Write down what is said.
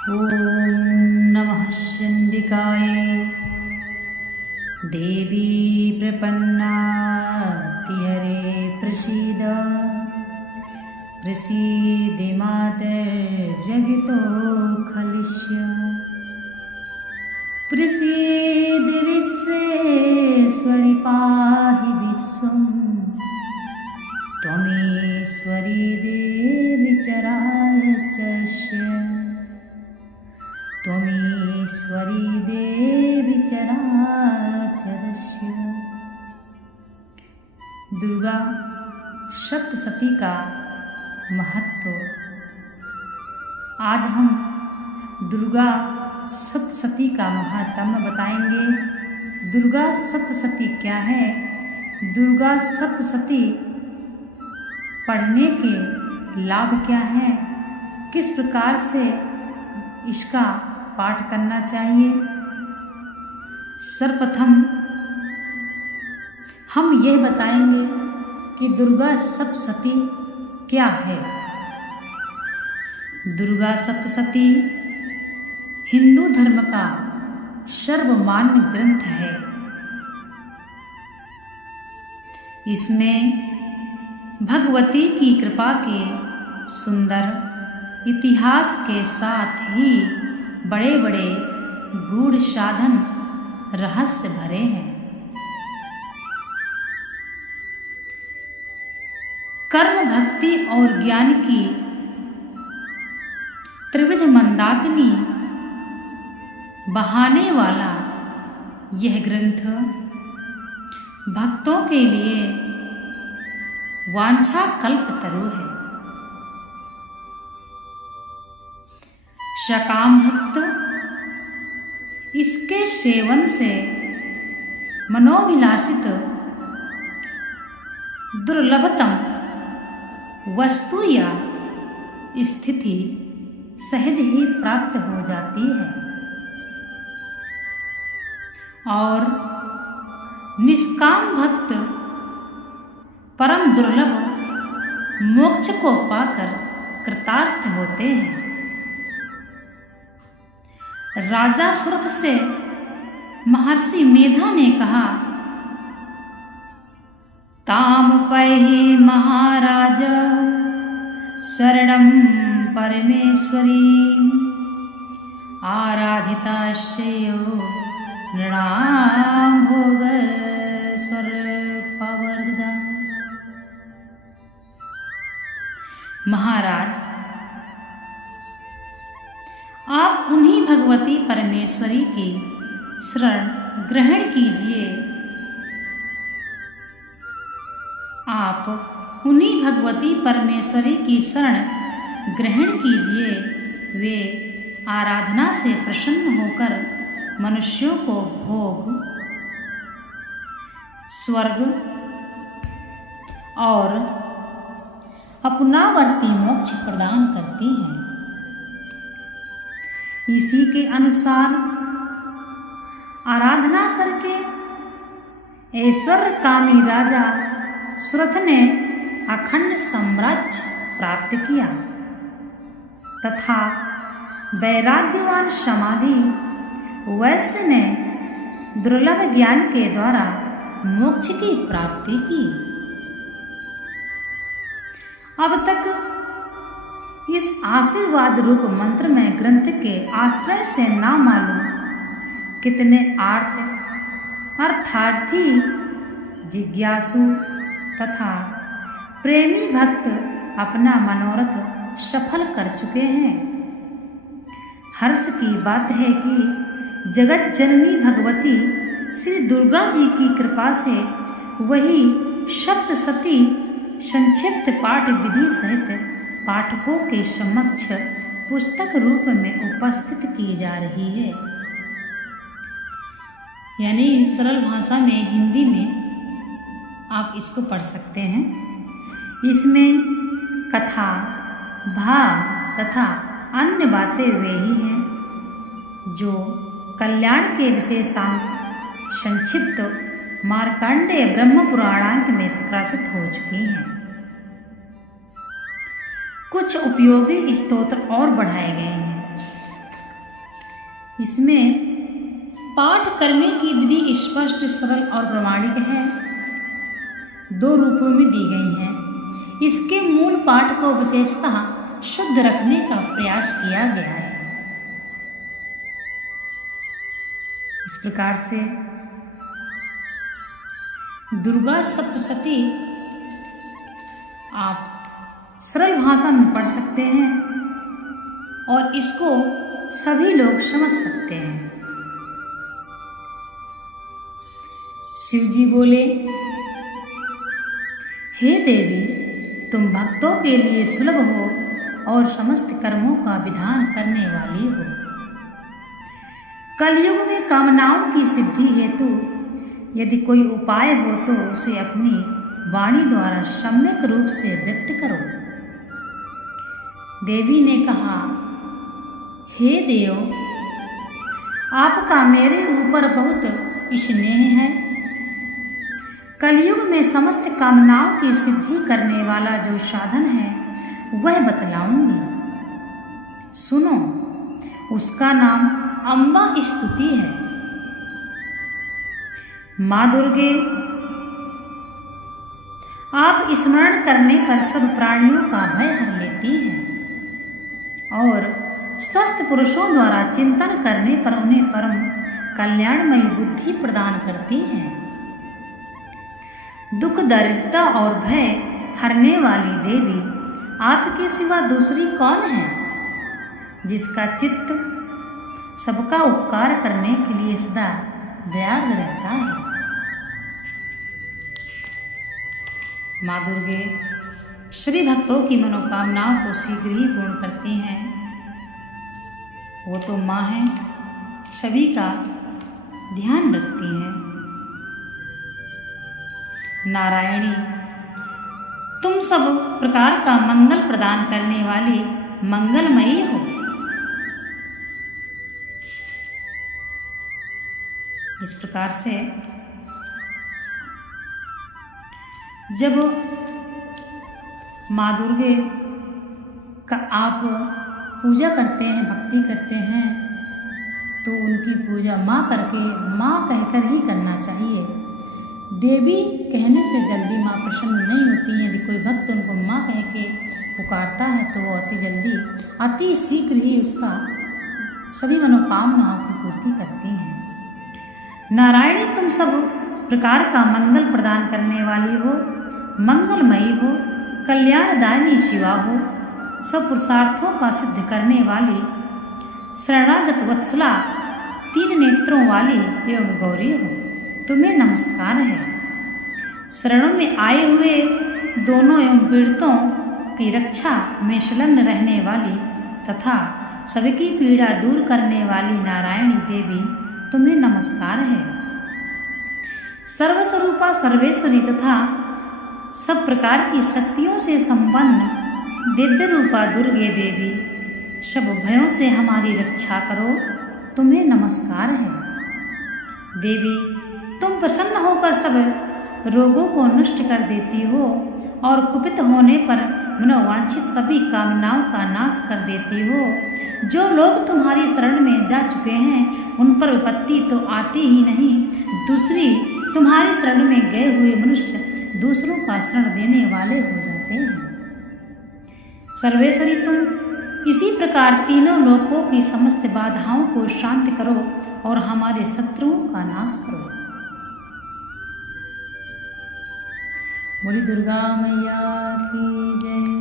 ॐ नमः चण्डिकाय देवी प्रपन्नार्तिहरे प्रसीद प्रसीदे मातर्जगतोऽखिलस्य प्रसीद विश्वेश्वरि पाहि विश्वं त्वमेश्वरी देवी चराचरस्य त्वमेश्वरी देवी चराचरस्य। दुर्गा सप्तशती का महत्व। आज हम दुर्गा सप्तशती का महात्म्य बताएंगे। दुर्गा सप्तशती क्या है, दुर्गा सप्तशती पढ़ने के लाभ क्या हैं, किस प्रकार से इसका पाठ करना चाहिए। सर्वप्रथम हम यह बताएंगे कि दुर्गा सप्तशती क्या है। दुर्गा सप्तशती हिंदू धर्म का सर्वमान्य ग्रंथ है। इसमें भगवती की कृपा के सुंदर इतिहास के साथ ही बड़े बड़े गूढ़ साधन रहस्य भरे हैं। कर्म, भक्ति और ज्ञान की त्रिविध मंदाकिनी बहाने वाला यह ग्रंथ भक्तों के लिए वांछा कल्पतरु है। सकाम भक्त इसके सेवन से मनोविलासित दुर्लभतम वस्तु या स्थिति सहज ही प्राप्त हो जाती है और निष्काम भक्त परम दुर्लभ मोक्ष को पाकर कृतार्थ होते हैं। राजा सुरथ से महर्षि मेधा ने कहा, ताम पहि महाराज शरणं परमेश्वरी आराधिताश्चयो नृणां भोग सर्ववर्गदा। महाराज, आप उन्हीं भगवती परमेश्वरी की शरण ग्रहण कीजिए। आप उन्हीं भगवती परमेश्वरी की शरण ग्रहण कीजिए। वे आराधना से प्रसन्न होकर मनुष्यों को भोग, स्वर्ग और अपनावर्ती मोक्ष प्रदान करती हैं। इसी के अनुसार आराधना करके ऐश्वर्यकामी राजा सुरथ ने अखंड साम्राज्य प्राप्त किया तथा वैराग्यवान समाधि वैश्य ने दुर्लभ ज्ञान के द्वारा मोक्ष की प्राप्ति की। अब तक इस आशीर्वाद रूप मंत्र में ग्रंथ के आश्रय से ना मालूम कितने अर्थार्थी, जिज्ञासु तथा प्रेमी भक्त अपना मनोरथ सफल कर चुके हैं। हर्ष की बात है कि जगत जननी भगवती श्री दुर्गा जी की कृपा से वही सप्तशती संक्षिप्त पाठ विधि सहित पाठकों के समक्ष पुस्तक रूप में उपस्थित की जा रही है। यानी सरल भाषा में, हिंदी में आप इसको पढ़ सकते हैं। इसमें कथा, भाव तथा अन्य बातें वे ही हैं जो कल्याण के विशेषांक संक्षिप्त मार्कंडेय ब्रह्म पुराणांक में प्रकाशित हो चुकी हैं। कुछ उपयोगी स्तोत्र और बढ़ाए गए हैं। इसमें पाठ करने की विधि स्पष्ट, सरल और प्रामाणिक है। 2 रूपों में दी गई है। इसके मूल पाठ को विशेषतः शुद्ध रखने का प्रयास किया गया है। इस प्रकार से दुर्गा सप्तशती आप सरल भाषा में पढ़ सकते हैं और इसको सभी लोग समझ सकते हैं। शिव जी बोले, हे देवी, तुम भक्तों के लिए सुलभ हो और समस्त कर्मों का विधान करने वाली हो। कलयुग में कामनाओं की सिद्धि हेतु यदि कोई उपाय हो तो उसे अपनी वाणी द्वारा सम्यक रूप से व्यक्त करो। देवी ने कहा, हे देव, आपका मेरे ऊपर बहुत स्नेह है। कलयुग में समस्त कामनाओं की सिद्धि करने वाला जो साधन है वह बतलाऊंगी। सुनो, उसका नाम अम्बा स्तुति है। माँ दुर्गे, आप स्मरण करने पर सब प्राणियों का भय हर लेती हैं और स्वस्थ पुरुषों द्वारा चिंतन करने पर उन्हें परम कल्याणमयी बुद्धि प्रदान करती हैं। दुख, दरिद्रता और भय हरने वाली देवी, आपके सिवा दूसरी कौन है जिसका चित्त सबका उपकार करने के लिए सदा दयार्द रहता है। माँ दुर्गे सभी भक्तों की मनोकामनाओं को शीघ्र ही पूर्ण करती हैं। वो तो माँ है, सभी का ध्यान रखती हैं। नारायणी, तुम सब प्रकार का मंगल प्रदान करने वाली मंगलमयी हो। इस प्रकार से जब माँ दुर्गे का आप पूजा करते हैं, भक्ति करते हैं, तो उनकी पूजा माँ करके, माँ कहकर ही करना चाहिए। देवी कहने से जल्दी माँ प्रसन्न नहीं होती है। यदि कोई भक्त उनको माँ कह के पुकारता है तो वो अति जल्दी, अति शीघ्र ही उसका सभी मनोकामनाओं की पूर्ति करती हैं। नारायणी, तुम सब प्रकार का मंगल प्रदान करने वाली हो, मंगलमयी हो, कल्याणदायिनी शिवा हो, सब पुरुषार्थों का सिद्ध करने वाली शरणागत वत्सला, 3 नेत्रों वाली एवं गौरी हो। तुम्हें नमस्कार है। शरणों में आए हुए दोनों एवं पीड़ितों की रक्षा में संलग्न रहने वाली तथा सबकी पीड़ा दूर करने वाली नारायणी देवी, तुम्हें नमस्कार है। सर्वस्वरूपा सर्वेश्वरी तथा सब प्रकार की शक्तियों से संपन्न दिव्य रूपा दुर्गे देवी, सब भयों से हमारी रक्षा करो, तुम्हें नमस्कार है। देवी, तुम प्रसन्न होकर सब रोगों को नष्ट कर देती हो और कुपित होने पर मनोवांछित सभी कामनाओं का नाश कर देती हो। जो लोग तुम्हारी शरण में जा चुके हैं उन पर विपत्ति तो आती ही नहीं, दूसरी तुम्हारी शरण में गए हुए मनुष्य दूसरों का शरण देने वाले हो जाते हैं। सर्वेश्वरी, तुम इसी प्रकार तीनों लोकों की समस्त बाधाओं को शांत करो और हमारे शत्रुओं का नाश करो। बोली दुर्गा मैया की जय।